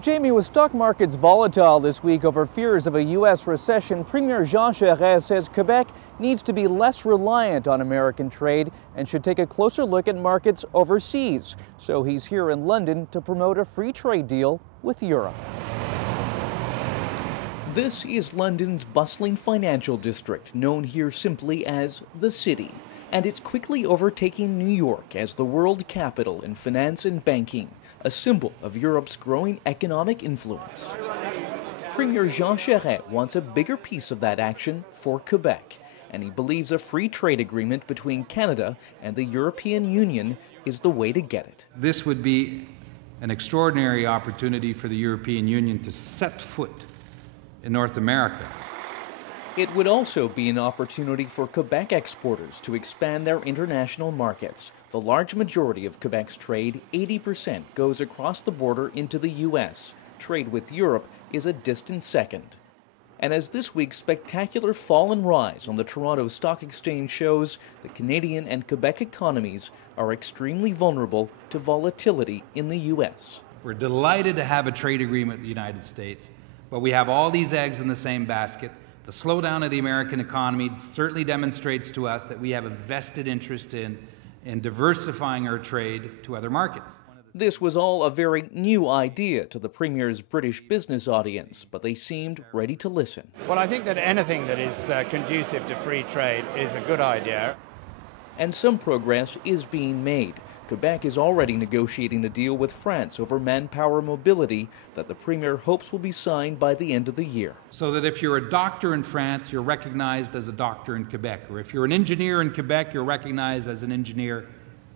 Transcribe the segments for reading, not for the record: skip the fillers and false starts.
Jamie, with stock markets volatile this week over fears of a U.S. recession, Premier Jean Charest says Quebec needs to be less reliant on American trade and should take a closer look at markets overseas. So he's here in London to promote a free trade deal with Europe. This is London's bustling financial district, known here simply as the City. And it's quickly overtaking New York as the world capital in finance and banking, a symbol of Europe's growing economic influence. Premier Jean Charest wants a bigger piece of that action for Quebec, and he believes a free trade agreement between Canada and the European Union is the way to get it. This would be an extraordinary opportunity for the European Union to set foot in North America. It would also be an opportunity for Quebec exporters to expand their international markets. The large majority of Quebec's trade, 80%, goes across the border into the U.S. Trade with Europe is a distant second. And as this week's spectacular fall and rise on the Toronto Stock Exchange shows, the Canadian and Quebec economies are extremely vulnerable to volatility in the U.S. We're delighted to have a trade agreement with the United States, but we have all these eggs in the same basket. The slowdown of the American economy certainly demonstrates to us that we have a vested interest in diversifying our trade to other markets. This was all a very new idea to the Premier's British business audience, but they seemed ready to listen. Well, I think that anything that is conducive to free trade is a good idea. And some progress is being made. Quebec is already negotiating a deal with France over manpower mobility that the Premier hopes will be signed by the end of the year. So that if you're a doctor in France, you're recognized as a doctor in Quebec. Or if you're an engineer in Quebec, you're recognized as an engineer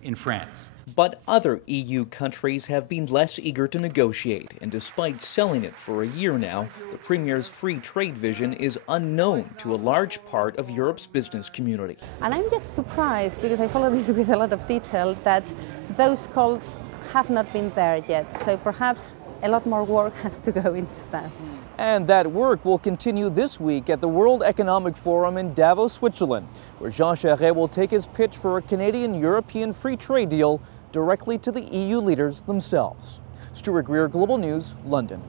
in France. But other EU countries have been less eager to negotiate, and despite selling it for a year now, the Premier's free trade vision is unknown to a large part of Europe's business community. And I'm just surprised, because I follow this with a lot of detail, that those calls have not been there yet. So perhaps a lot more work has to go into that. And that work will continue this week at the World Economic Forum in Davos, Switzerland, where Jean Charest will take his pitch for a Canadian-European free trade deal directly to the EU leaders themselves. Stuart Greer, Global News, London.